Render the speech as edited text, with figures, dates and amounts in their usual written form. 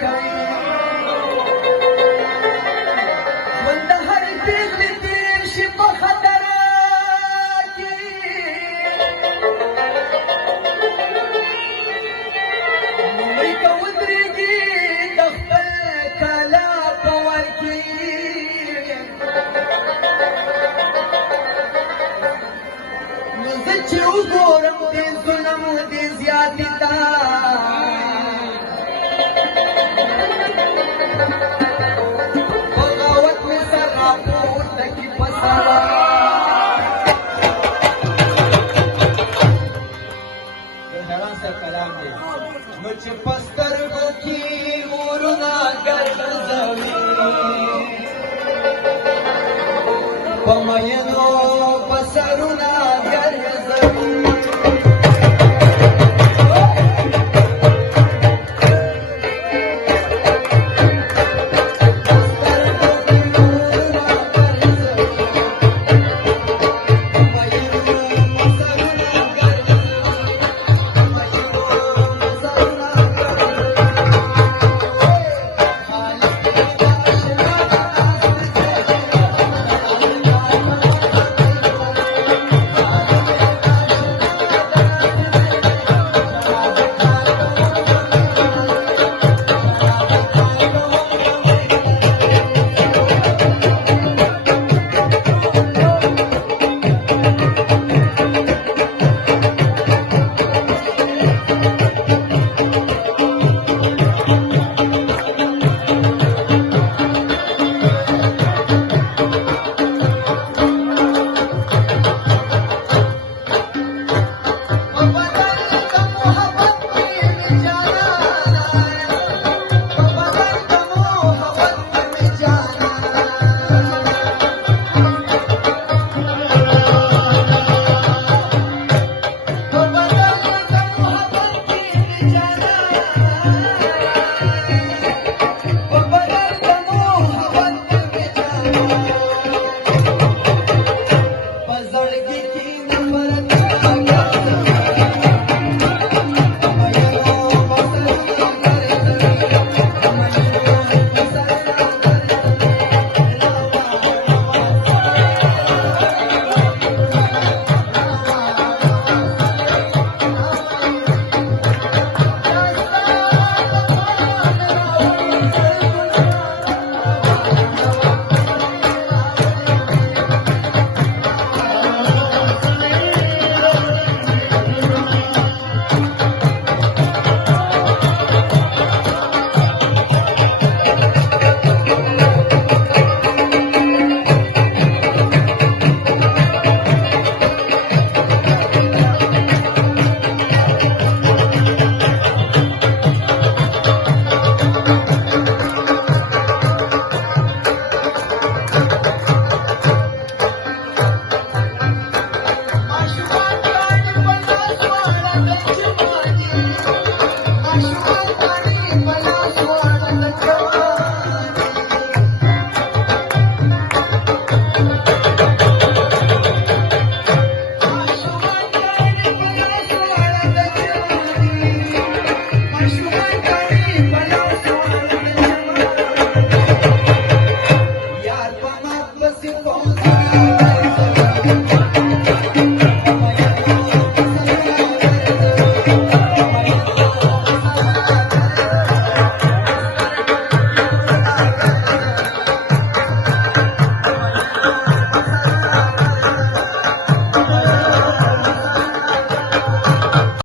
کوي ژوند د هر پېغلې تېر شي په خطر کې لومړی که ودرېږي د خپل کالا په ور کې نو زه چې وګورم دې ظلم دې زیاتې ته بغاوت مې سر راپورته کړي په سبا د حیران صاحب کلام دی نو چې په سترګو کې اورونه ګرځوي په مینو په سرونه